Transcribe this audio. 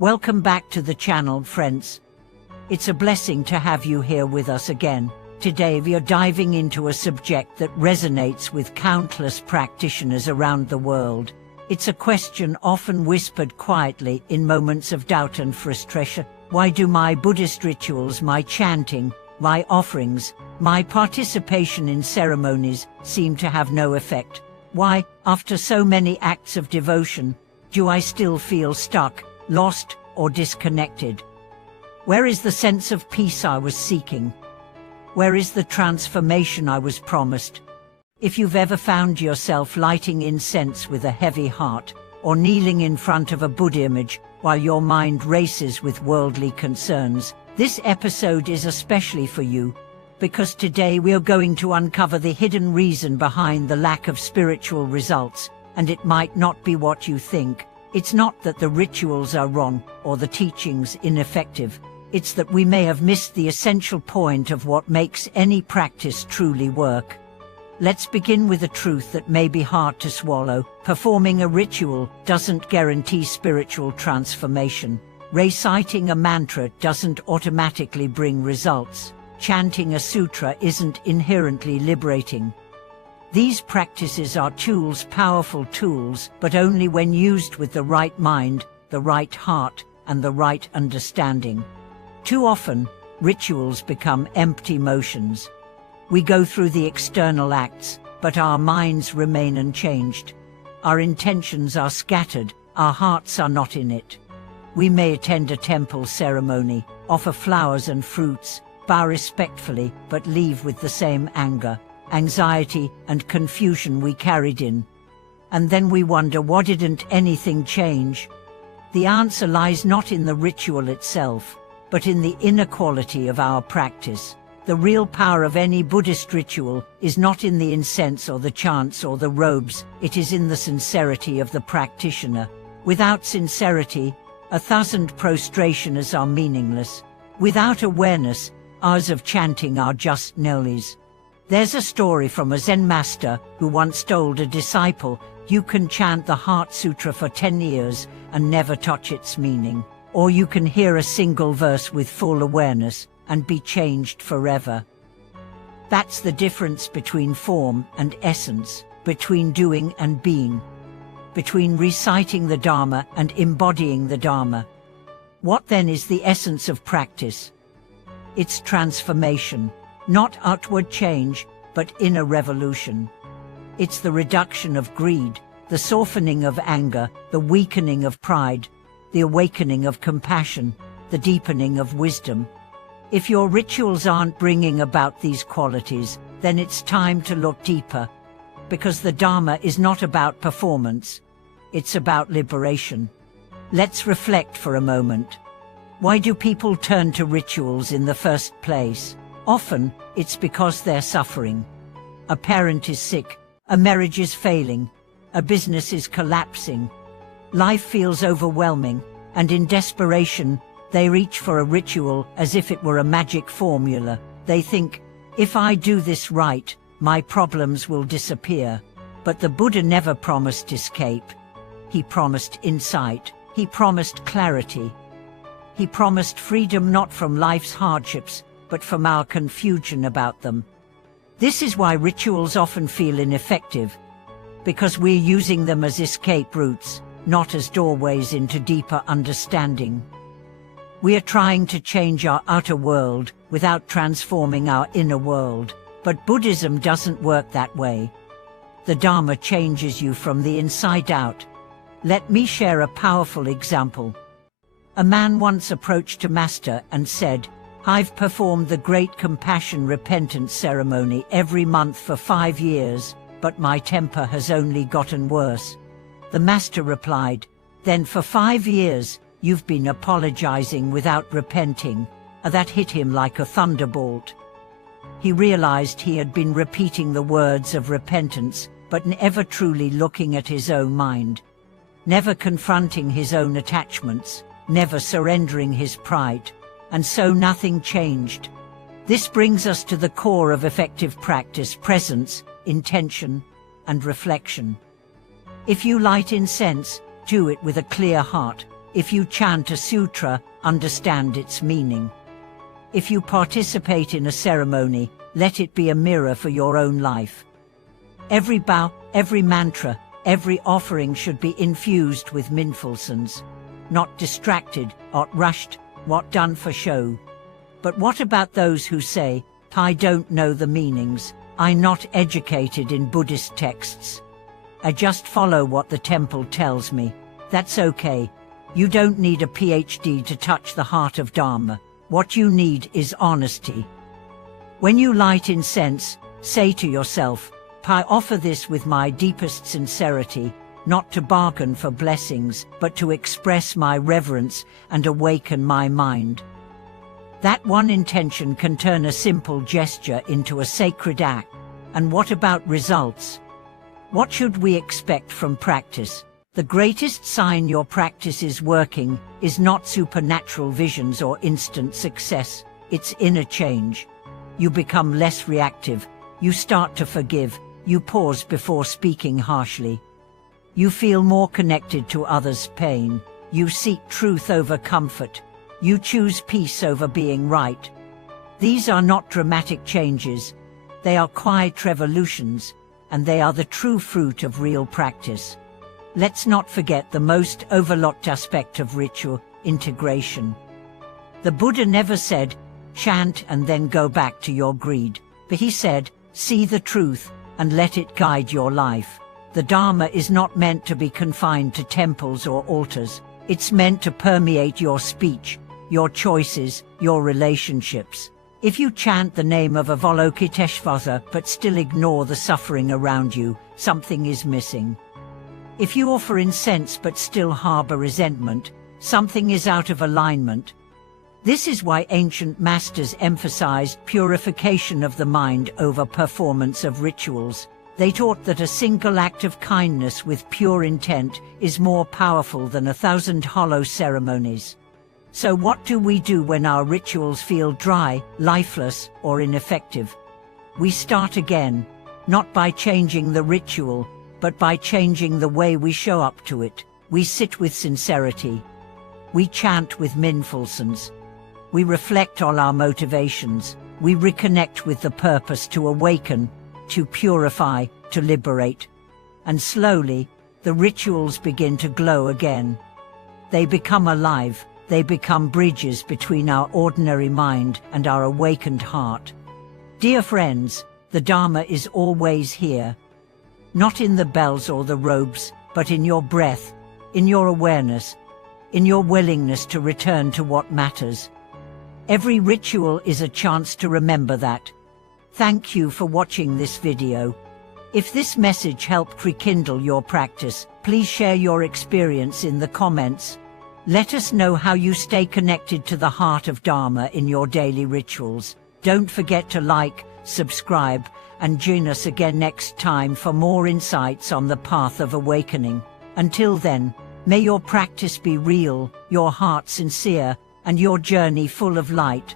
Welcome back to the channel, friends. It's a blessing to have you here with us again. Today we are diving into a subject that resonates with countless practitioners around the world. It's a question often whispered quietly in moments of doubt and frustration. Why do my Buddhist rituals, my chanting, my offerings, my participation in ceremonies seem to have no effect? Why, after so many acts of devotion, do I still feel stuck, lost, or disconnected? Where is the sense of peace I was seeking? Where is the transformation I was promised? If you've ever found yourself lighting incense with a heavy heart, or kneeling in front of a Buddha image while your mind races with worldly concerns, this episode is especially for you, because today we are going to uncover the hidden reason behind the lack of spiritual results, and it might not be what you think. It's not that the rituals are wrong or the teachings ineffective. It's that we may have missed the essential point of what makes any practice truly work. Let's begin with a truth that may be hard to swallow. Performing a ritual doesn't guarantee spiritual transformation. Reciting a mantra doesn't automatically bring results. Chanting a sutra isn't inherently liberating. These practices are tools, powerful tools, but only when used with the right mind, the right heart, and the right understanding. Too often, rituals become empty motions. We go through the external acts, but our minds remain unchanged. Our intentions are scattered, our hearts are not in it. We may attend a temple ceremony, offer flowers and fruits, bow respectfully, but leave with the same anger, anxiety, and confusion we carried in. And then we wonder, why didn't anything change? The answer lies not in the ritual itself, but in the inner quality of our practice. The real power of any Buddhist ritual is not in the incense or the chants or the robes, it is in the sincerity of the practitioner. Without sincerity, 1,000 prostrations are meaningless. Without awareness, hours of chanting are just nullies. There's a story from a Zen master who once told a disciple, "You can chant the Heart Sutra for 10 years and never touch its meaning, or you can hear a single verse with full awareness and be changed forever." That's the difference between form and essence, between doing and being, between reciting the Dharma and embodying the Dharma. What then is the essence of practice? It's transformation. Not outward change, but inner revolution. It's the reduction of greed, the softening of anger, the weakening of pride, the awakening of compassion, the deepening of wisdom. If your rituals aren't bringing about these qualities, then it's time to look deeper, because the Dharma is not about performance, it's about liberation. Let's reflect for a moment. Why do people turn to rituals in the first place? Often, it's because they're suffering. A parent is sick, a marriage is failing, a business is collapsing. Life feels overwhelming, and in desperation, they reach for a ritual as if it were a magic formula. They think, if I do this right, my problems will disappear. But the Buddha never promised escape. He promised insight. He promised clarity. He promised freedom not from life's hardships, but from our confusion about them. This is why rituals often feel ineffective, because we're using them as escape routes, not as doorways into deeper understanding. We are trying to change our outer world without transforming our inner world, but Buddhism doesn't work that way. The Dharma changes you from the inside out. Let me share a powerful example. A man once approached a master and said, "I've performed the Great Compassion Repentance ceremony every month for 5 years, but my temper has only gotten worse." The master replied, "Then for 5 years, you've been apologizing without repenting." That hit him like a thunderbolt. He realized he had been repeating the words of repentance, but never truly looking at his own mind, never confronting his own attachments, never surrendering his pride. And so nothing changed. This brings us to the core of effective practice: presence, intention, and reflection. If you light incense, do it with a clear heart, If you chant a sutra, understand its meaning. If you participate in a ceremony, let it be a mirror for your own life. Every bow, every mantra, every offering should be infused with mindfulness. Not distracted, or rushed, what done for show. But what about those who say, I don't know the meanings, I'm not educated in Buddhist texts. I just follow what the temple tells me. That's okay. You don't need a PhD to touch the heart of Dharma. What you need is honesty. When you light incense, say to yourself, I offer this with my deepest sincerity, not to bargain for blessings, but to express my reverence and awaken my mind. That one intention can turn a simple gesture into a sacred act. And what about results? What should we expect from practice? The greatest sign your practice is working is not supernatural visions or instant success, it's inner change. You become less reactive, you start to forgive, you pause before speaking harshly. You feel more connected to others' pain, you seek truth over comfort, you choose peace over being right. These are not dramatic changes, they are quiet revolutions, and they are the true fruit of real practice. Let's not forget the most overlooked aspect of ritual, integration. The Buddha never said, chant and then go back to your greed, but he said, see the truth, and let it guide your life. The Dharma is not meant to be confined to temples or altars. It's meant to permeate your speech, your choices, your relationships. If you chant the name of Avalokiteshvara but still ignore the suffering around you, something is missing. If you offer incense but still harbor resentment, something is out of alignment. This is why ancient masters emphasized purification of the mind over performance of rituals. They taught that a single act of kindness with pure intent is more powerful than 1,000 hollow ceremonies. So what do we do when our rituals feel dry, lifeless, or ineffective? We start again, not by changing the ritual, but by changing the way we show up to it. We sit with sincerity. We chant with mindfulness. We reflect on our motivations. We reconnect with the purpose to awaken, to purify, to liberate. And slowly, the rituals begin to glow again. They become alive. They become bridges between our ordinary mind and our awakened heart. Dear friends, the Dharma is always here. Not in the bells or the robes, but in your breath, in your awareness, in your willingness to return to what matters. Every ritual is a chance to remember that. Thank you for watching this video. If this message helped rekindle your practice, please share your experience in the comments. Let us know how you stay connected to the heart of Dharma in your daily rituals. Don't forget to like, subscribe, and join us again next time for more insights on the path of awakening. Until then, may your practice be real, your heart sincere, and your journey full of light.